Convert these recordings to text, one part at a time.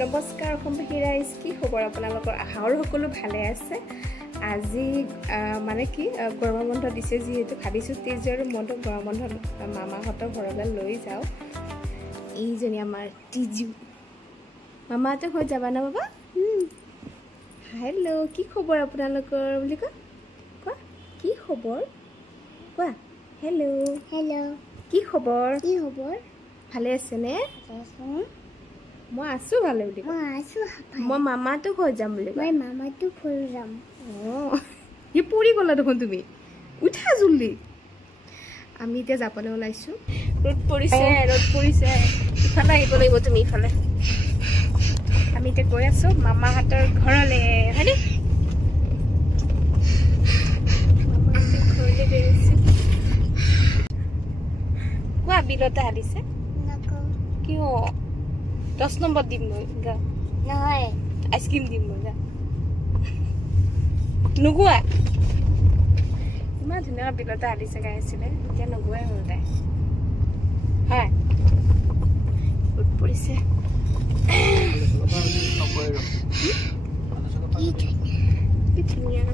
নমস্কাৰ অসমবাসী ৰাইজ, কি খবৰ আপোনালোকৰ? আশা কৰোঁ সকলো ভালে আছে। আজি মানে কি গৰম বন্ধ দিছে, যিহেতু ভাবিছোঁ তেজু আৰু মনটো গৰম বন্ধ মামাহঁতৰ ঘৰলৈ লৈ যাওঁ। এইজনী আমাৰ তেজু মামাহঁতৰ ঘৰত যাবা না বাবা? হেল্ল', কি খবৰ আপোনালোকৰ বুলি কোৱা? কি খবৰ কোৱা? হেল্ল' হেল্ল', কি খবৰ? কি খবৰ? ভালে আছেনে? মই আছো ভালে বুলি মই আছো। মই মামাটো ঘৰত যাম বুলি মই মামাটো ঘৰত যাম। ই পৰি গ'লা দেখোন তুমি, উঠা জলদি। আমি এতিয়া যাবলৈ ওলাইছো। ৰ'দ পৰিছে, ইফালে আহিব লাগিব তুমি, ইফালে। আমি এতিয়া গৈ আছো মামাহঁতৰ ঘৰলে, হয়নে? মামাহঁতৰ ঘৰলে গৈ আছো। কোৱা, বিলতে হালিছে কিয়? 10 নম্বৰ দিম মই, গা নহয় আইচক্ৰীম দিম মই, গা নোগোৱা। ইমান ধুনীয়া বিলতে হালিছে গাই আছিলে, এতিয়া নোগোৱাই হ'ল তাই। হয়, ৰ'দ পৰিছে। কি ধুনীয়া।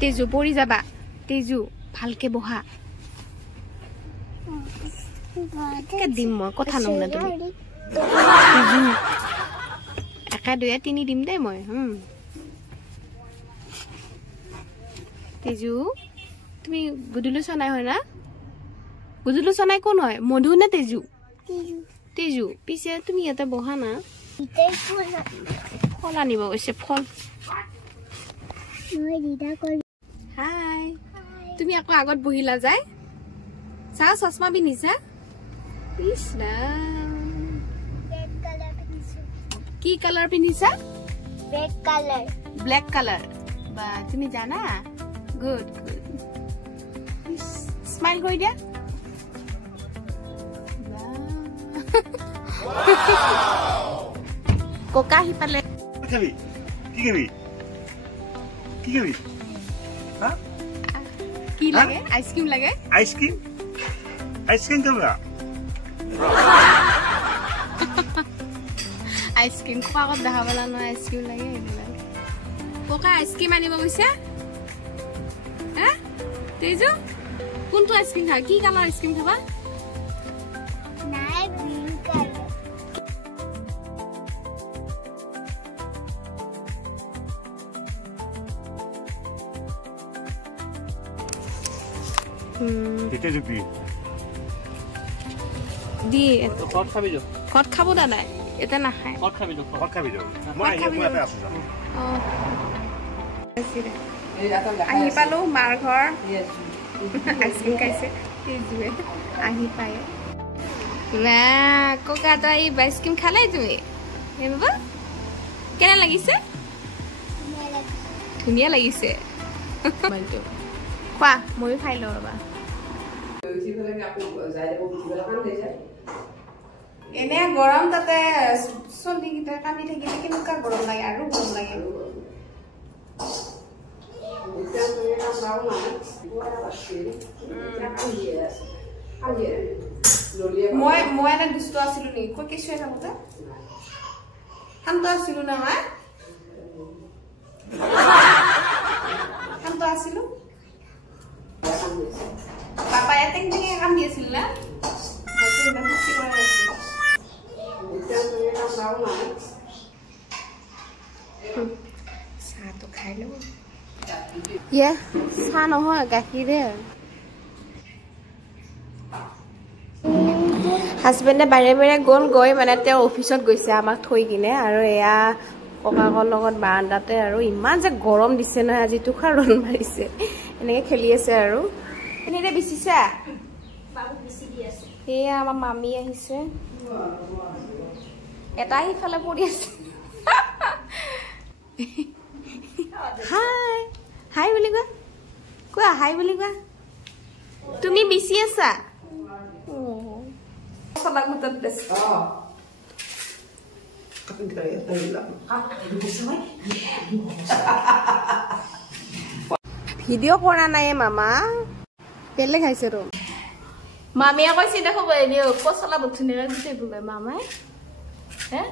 তেজু পৰি যাবা, তেজু ভালকে বহা। দিম মই, কথা নুশুনা তুমি। তেজু 1 2 3 দিম দেই মই। তেজু, তুমি গুদুলু চনাই হয় না? গুদুলু চনাই কোন হয়, মধু নে তেজু? তেজু। পিছে তুমি ইয়াতে বহা না। ফল আনিব গৈছে, ফল। হাই, তুমি আকৌ আগত বহিলা যায়। চা, চশমা পিন্ধিছা? কি কালাৰ পিন্ধিছা? Black colour. বা তুমি জানা? Good good. স্মাইল কৰি দিয়া। ককা আহি পালে। কি লাগে? আইসক্ৰিম লাগে? আইসক্ৰিম? আইসক্ৰিম খাবা? আইসক্ৰিম খোৱা আগত দেখাবলা নহয়, আইসক্ৰিম লাগে এইবিলাক। ককা আইসক্ৰিম আনিব গৈছে? তেজু, কোনটো আইসক্ৰিম খাবা? কি কালাৰ আইসক্ৰিম খাবা? ঘৰত খাব দাদাই, এটা নাখায়। আহি পালো মাৰ ঘৰ, আইচক্ৰীম খাইছে তেজুৱে। আহি পায় না ককা, তই আইচক্ৰীম খালে তুমি? বাবা কেনে লাগিছে? ধুনীয়া লাগিছে। খোৱা, ময়ো খাই লওঁ ৰবা। এনে গৰম, তাতে চলিকেইটা কান্দি থাকিলে কেনেকুৱা গৰম লাগে, আৰু গৰম লাগে। মই এনে দুষ্ট আছিলো নেকি? কৈ কেঁচুৱাই থাকোতে শান্ত আছিলো না? মই শান্ত আছিলো। পাপাই টেং টেঙে কাম দি আছিল না? চাহটো খাই লব। চাহ নহয়, গাখীৰে। হাজবেণ্ডে বাৰে গৈ মানে তেওঁ অফিচত গৈছে আমাক থৈ কিনে, আৰু এয়া ককাকৰ লগত বাৰান্দাতে। আৰু ইমান যে গৰম দিছে নহয় আজি, তুষাৰ ৰ'দ মাৰিছে। এনেকে খেলি আছে আৰু। এনেকে বিচিছা? এয়া আমাৰ মামী আহিছে, এটা সিফালে পৰি আছে। হাই হাই বুলি কোৱা হাই বুলি কোৱা তুমি বিচি আছা সলাক মতত বেছ ভিডিঅ' কৰা নাই মামা তেলে খাইছে ৰ মামীয়ে কৈছে দেখো এনে পচলা বথুনেৰে গুটে বোলে মামাই হে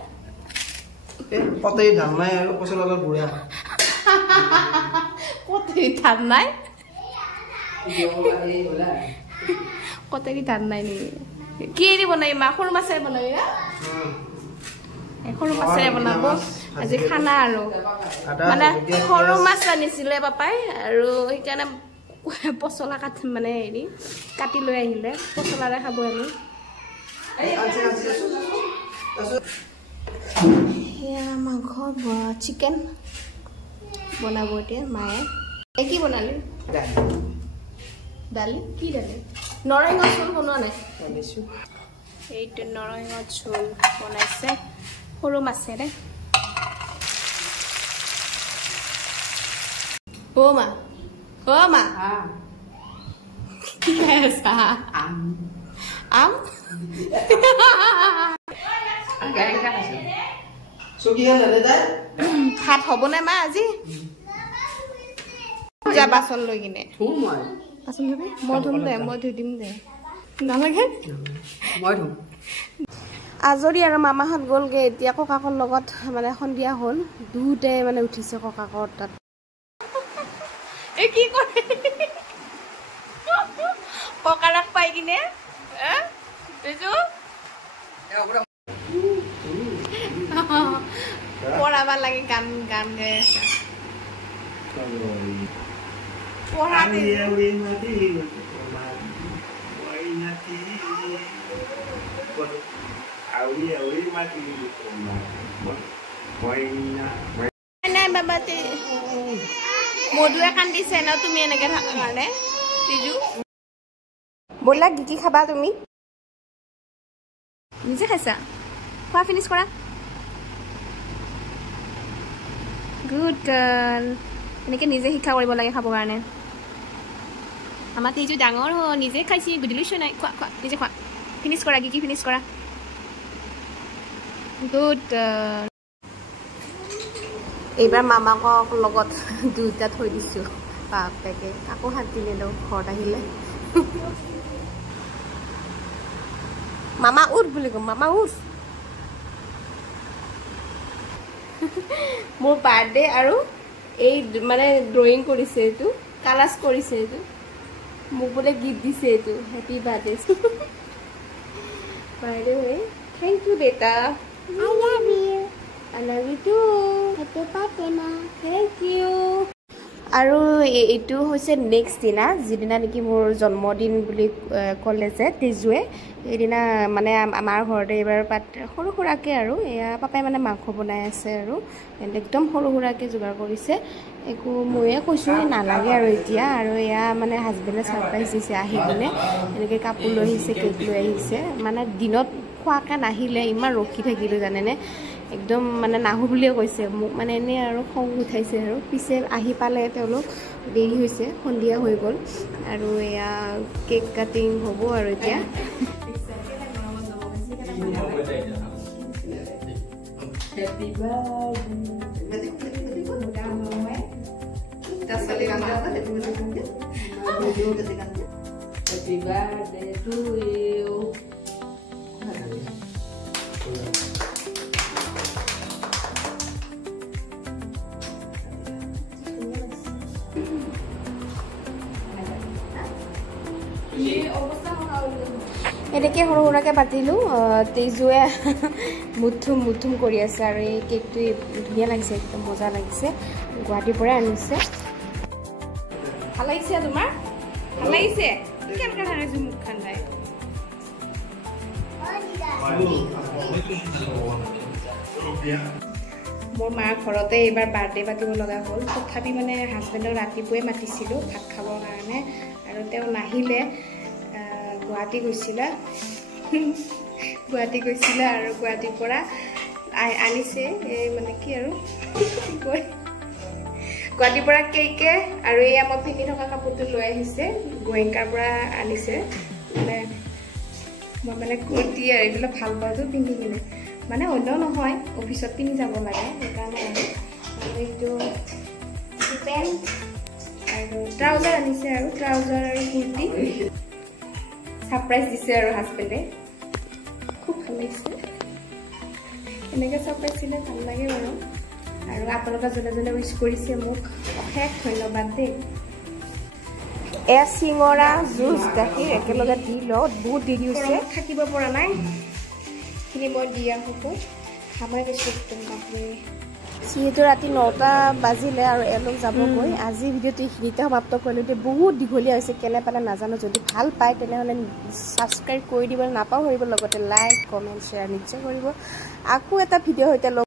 কতই ধান নাই আৰু পচলাৰ বুঢ়া কতই ধান নাই কতই ধান নাই নি কি এৰি বনাই মা সৰু মাছেৰে বনাই সৰু মাছেৰে বনাব আজি খানা আৰু মানে সৰু মাছ আনিছিলে পাপাই আৰু সেইকাৰণে পচলা কাটি মানে হেৰি কাটি লৈ আহিলে পচলাৰে খাব আমি এয়া মাংস চিকেন বনাব এতিয়া মায়ে কি বনালি দালি কি দালি নৰসিংহ চোল বনোৱা নাই এইটো নৰসিংহ চোল বনাইছে সৰু মাছেৰে অ মা কি খাই আছা আম ভাত হ'ব নাই মা আজি যা বাচন লৈ কিনে বাচন ধুবি মই ধুম দে মই ধুই দিম দে নালাগে আজৰি আৰু মামাহঁত গ'লগে এতিয়া ককাকৰ লগত মানে সন্ধিয়া হ'ল দুটাই মানে উঠিছে ককাকৰ তাত কি কৰে ককাৰক পাই কিনে পঢ়াব লাগে গান গান গাই নাই বাবা মধুৱে কান্দিছে ন তুমি এনেকে থাকাৰ কাৰণে ব'লা কি খাবা তুমি নিজে খাইছা খোৱা ফিনিছ কৰা গুড গাৰ্ল এনেকে নিজে শিক্ষা কৰিব লাগে খাবৰ কাৰণে আমাৰ তেজু ডাঙৰ হ নিজে খাইছি গুদিলৈছো নাই খোৱা খোৱা নিজে খোৱা ফিনিছ কৰা কি ফিনিছ কৰা গুড গাৰ্ল এইবাৰ মামাকক লগত দুটা থৈ দিছোঁ বাপেকে আকৌ হাত দিলে লওঁ ঘৰত আহিলে মামা উঠ বুলি কম মামা উঠ মোৰ বাৰ্থডে আৰু এই মানে ড্ৰয়িং কৰিছে এইটো কালাৰ্ছ কৰিছে এইটো মোক বোলে গিফ্ট দিছে এইটো হেপী বাৰ্থডে বাৰ্থডে হয় থেংক ইউ বেটা I love you too. Happy birthday, Ma. Thank you. আৰু এইটো হৈছে নেক্সট দিনা যিদিনা নেকি মোৰ জন্মদিন বুলি ক'লে যে তেজুৱে এইদিনা মানে আমাৰ ঘৰতে এইবাৰ সৰু সুৰাকৈ আৰু এয়া পাপাই মানে মাংস বনাই আছে আৰু একদম সৰু সুৰাকৈ যোগাৰ কৰিছে একো ময়ে কৈছোঁ নালাগে আৰু এতিয়া আৰু এয়া মানে হাজবেণ্ডে ছাৰপ্ৰাইজ দিছে আহি কিনে এনেকৈ কাপোৰ লৈ আহিছে কেক লৈ আহিছে মানে দিনত খোৱাকৈ নাহিলে ইমান ৰখি থাকিলোঁ জানেনে একদম মানে নাহো বুলিয়ে কৈছে মোক মানে এনেই আৰু খং উঠাইছে আৰু পিছে আহি পালে তেওঁলোক দেৰি হৈছে সন্ধিয়া হৈ গ'ল আৰু এয়া কেক কাটিং হ'ব আৰু এতিয়া Happy birthday to you. এনেকৈ সৰু সুৰাকৈ পাতিলোঁ তেজুৱে মুঠুম কৰি আছে আৰু এই কেকটো ধুনীয়া লাগিছে একদম মজা লাগিছে গুৱাহাটীৰ পৰাই আনিছে ভাল লাগিছে তোমাৰ ভাল লাগিছে কেনেকৈ ধাৰিছোঁ মুখখন নাই মোৰ মাৰ ঘৰতে এইবাৰ বাৰ্থডে পাতিব লগা হ'ল তথাপি মানে হাজবেণ্ডক ৰাতিপুৱাই মাতিছিলোঁ ভাত খাবৰ কাৰণে আৰু তেওঁ নাহিলে গুৱাহাটী গৈছিলে আৰু গুৱাহাটীৰ পৰা আনিছে এই মানে কি আৰু গুৱাহাটীৰ পৰা কেকে আৰু এই আমাৰ পিন্ধি থকা কাপোৰটো লৈ আহিছে গোৱেংকাৰ পৰা আনিছে মানে মই মানে কুৰ্তি আৰু এইগুলো ভাল পাওঁতো পিন্ধি কিনে মানে অন্য নহয় অফিচত পিন্ধি যাব লাগে সেইকাৰণে আৰু এইটো পেণ্ট আৰু ট্ৰাউজাৰ আনিছে আৰু ট্ৰাউজাৰ আৰু কুৰ্তি সাৰপ্ৰাইজ দিছে আৰু হাজবেণ্ডে খুব ভাল লাগিছে এনেকৈ সাৰপ্ৰাইজ দিলে ভাল লাগে বাৰু আৰু আপোনালোকে যোনে যোনে উইচ কৰিছে মোক অশেষ ধন্যবাদ দেই এয়া চিঙৰা জুচ গাখীৰ একেলগে দি লওঁ বহুত দেৰি হৈছে থাকিব পৰা নাই সেইখিনি মই দিয়া হ'ব খামাই গৈছোঁ একদম বাপৰে যিহেতু ৰাতি 9টা বাজিলে আৰু এওঁলোক যাবগৈ আজি ভিডিঅ'টো এইখিনিতে সমাপ্ত কৰিলোঁ দেই বহুত দীঘলীয়া হৈছে কেনে পালে নাজানো যদি ভাল পায় তেনেহ'লে ছাবস্ক্ৰাইব কৰি দিব নাপাহৰিব লগতে লাইক কমেণ্ট শ্বেয়াৰ নিশ্চয় কৰিব আকৌ এটা ভিডিঅ' সৈতে